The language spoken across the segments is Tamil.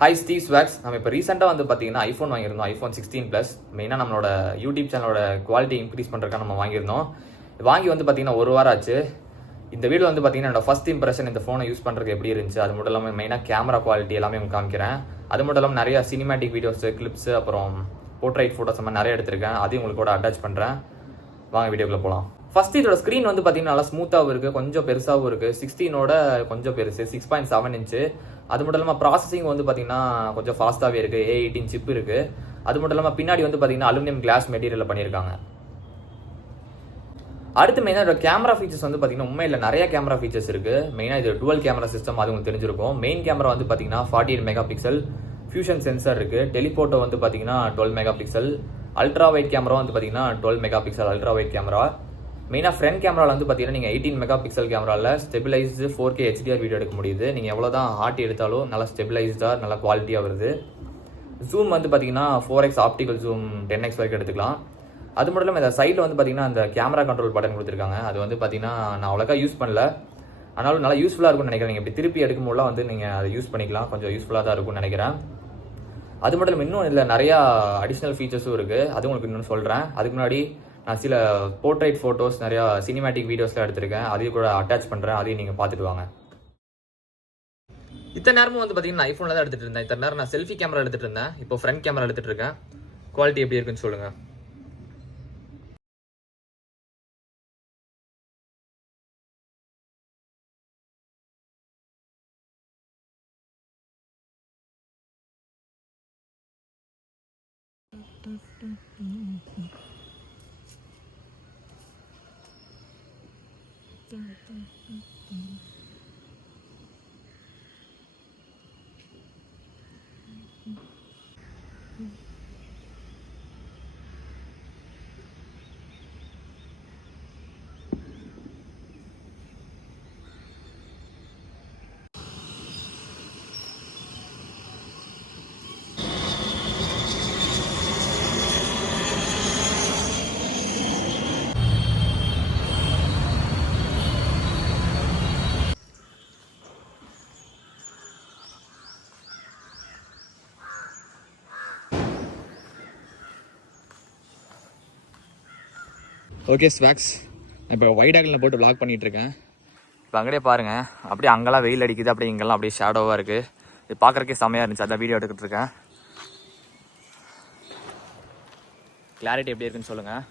Hi Steve ஸ்வாக்ஸ். நம்ம இப்போ ரீசெண்டாக வந்து பார்த்தீங்கன்னா ஐஃபோன் வாங்கியிருந்தோம், ஐஃபோன் 16+. மெயினாக நம்மளோட யூடியூப் சேனலோட குவாலிட்டி இன்க்ரீஸ் பண்ணுறதுக்காக நம்ம வாங்கியிருந்தோம். வாங்கி வந்து பார்த்தீங்கன்னா 1 வாரம் ஆச்சு. இந்த வீடியோ வந்து பார்த்தீங்கன்னா என்னோட ஃபர்ஸ்ட் இம்ப்ரெஷன் இந்த ஃபோனை யூஸ் பண்ணுறதுக்கு எப்படி இருந்துச்சு, அது மட்டும் இல்லாமல் மெயினாக கேமரா குவாலிட்டி எல்லாமே உங்களுக்கு காமிக்கிறேன். அது மட்டும் இல்லாமல் நிறைய சினிமேட்டிக் வீடியோஸ், கிளிப்ஸ், அப்புறம் போர்ட்ரைட் ஃபோட்டோஸ் மாதிரி நிறைய எடுத்திருக்கேன். அதையும் உங்களுக்கு கூட அட்டாச் பண்ணுறேன். வாங்க வீடியோக்குள்ளே போகலாம். ஃபர்ஸ்ட் இதோட ஸ்க்ரீன் வந்து பார்த்தீங்கன்னா நல்லா ஸ்மூத்தாகவும் இருக்குது, கொஞ்சம் பெருசாகவும் இருக்குது. 16ஓட கொஞ்சம் பெருசு, 6.7 இன்ச்சு. அது மட்டும் இல்லாமல் ப்ராசஸிங் வந்து பார்த்தீங்கன்னா கொஞ்சம் ஃபாஸ்ட்டாகவே இருக்குது. A18 சிப் இருக்குது. அது மட்டும் இல்லாமல் பின்னாடி வந்து பார்த்தீங்கன்னா அலுமினியம் கிளாஸ் மெட்டீரியலில் பண்ணியிருக்காங்க. அடுத்து மெயினாக இதோட கேமரா ஃபீச்சர்ஸ் வந்து பார்த்தீங்கன்னா உண்மையில் நிறைய கேமரா ஃபீச்சர்ஸ் இருக்குது. மெயினாக இது டுவல் கேமரா சிஸ்டம், அது உங்களுக்கு தெரிஞ்சிருக்கும். மெயின் கேமரா வந்து பார்த்தீங்கன்னா 48 மெகா பிக்சல், ஃபியூஷன் சென்சார் இருக்குது. டெலிஃபோட்டோ வந்து பார்த்தீங்கன்னா 12 mega pixel, ultra wide camera வந்து பார்த்தீங்கன்னா 12 mega pixel ultra wide camera. மெயினாக ஃப்ரண்ட் கேமராவில் வந்து பார்த்தீங்கன்னா நீங்கள் 18 மெகா பிக்சல் கேமராவில் ஸ்டெபிளைஸ்டு 4K HDR வீடியோ எடுக்க முடியுது. நீங்கள் எவ்வளோ தான் ஆட்டி எடுத்தாலும் நல்லா ஸ்டெபிளைஸ்டாக நல்லா குவாலிட்டியாக வருது. ஜூம் வந்து பார்த்தீங்கன்னா 4x ஆப்டிக்கல் ஜூம் 10x வரைக்கும் எடுத்துக்கலாம். அது மட்டும் இல்லாமல் இந்த சைடில் வந்து பார்த்தீங்கன்னா அந்த கேமரா கண்ட்ரோல் பட்டன் கொடுத்துருக்காங்க. அது வந்து பார்த்தீங்கன்னா நான் அவ்வளோக்கா யூஸ் பண்ணல, ஆனாலும் நல்லா யூஸ்ஃபுல்லாக இருக்கும்னு நினைக்கிறேன். நீங்கள் இப்படி திருப்பி எடுக்கும்போதுலாம் வந்து நீங்கள் அதை யூஸ் பண்ணிக்கலாம், கொஞ்சம் யூஸ்ஃபுல்லாக தான் இருக்கும்னு நினைக்கிறேன். அது மட்டும் இல்லாமல் இன்னும் இல்லை நிறையா அடிஷ்னல் ஃபீச்சர்ஸும் இருக்குது, அது உங்களுக்கு இன்னும் சொல்கிறேன். அதுக்கு முன்னாடி நான் சில போர்ட்ரைட் ஃபோட்டோஸ், நிறையா சினிமேட்டிக் வீடியோஸ்லாம் எடுத்திருக்கேன், அதையும் கூட அட்டாச் பண்ணுறேன். அதையும் நீங்கள் பார்த்துட்டு வாங்க. இத்தனை நேரமும் வந்து பார்த்தீங்கன்னா ஐஃபோனில் தான் எடுத்துகிட்டு இருந்தேன். இத்தனை நேரம் நான் செல்ஃபி கேமரா எடுத்துகிட்டு இருந்தேன். இப்போ ஃப்ரண்ட் கேமரா எடுத்துகிட்டு இருக்கேன். குவாலிட்டி எப்படி இருக்குன்னு சொல்லுங்கள். ஓகே ஸ்வாக்ஸ், இப்போ வைட் ஆங்கிளில் போட்டு வ்ளாக் பண்ணிகிட்ருக்கேன். இப்போ அங்கேயே பாருங்கள், அப்படியே அங்கெல்லாம் வெயில் அடிக்குது, அப்படியே இங்கெல்லாம் அப்படியே ஷேடோவாக இருக்குது. இது பார்க்குறக்கே செம்மையாக இருந்துச்சு, அதான் வீடியோ எடுத்துகிட்டு இருக்கேன். கிளாரிட்டி எப்படி இருக்குன்னு சொல்லுங்கள்.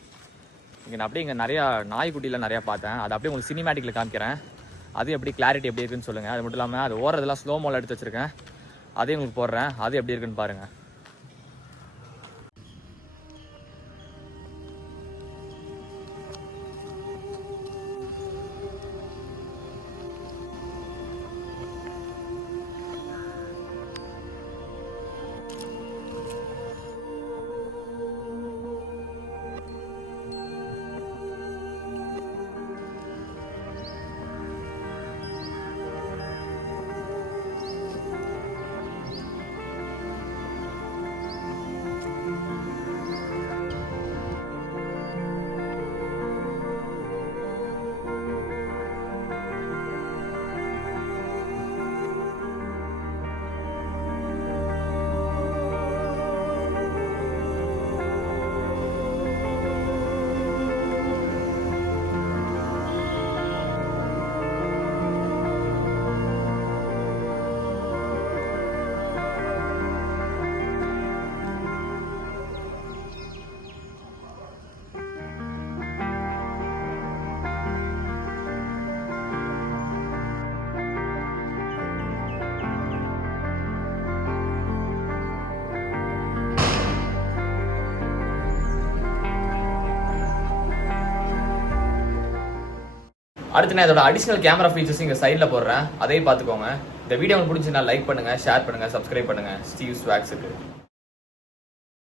இங்கே நான் அப்படியே இங்கே நிறையா நாய்க்குட்டியில் நிறையா பார்த்தேன், அது அப்படியே உங்களுக்கு சினிமேட்டிக்கில் காமிக்கிறேன். அது எப்படி கிளாரிட்டி எப்படி இருக்குன்னு சொல்லுங்கள். அது மட்டும் இல்லாமல் அது ஓரதெல்லாம் ஸ்லோ மோல எடுத்து வச்சுருக்கேன், அதையும் உங்களுக்கு போடுறேன். அது எப்படி இருக்குன்னு பாருங்கள். அடுத்து நான் இதோட அடிஷனல் கேமரா ஃபீச்சர்ஸ் இங்கே சைடில் போடுறேன், அதையும் பார்த்துக்கோங்க. இந்த வீடியோ உங்களுக்கு பிடிச்சிருந்தா லைக் பண்ணுங்கள், ஷேர் பண்ணுங்கள், சப்ஸ்கிரைப் பண்ணுங்கள். ஸ்டீவ் ஸ்வாக்ஸுக்கு.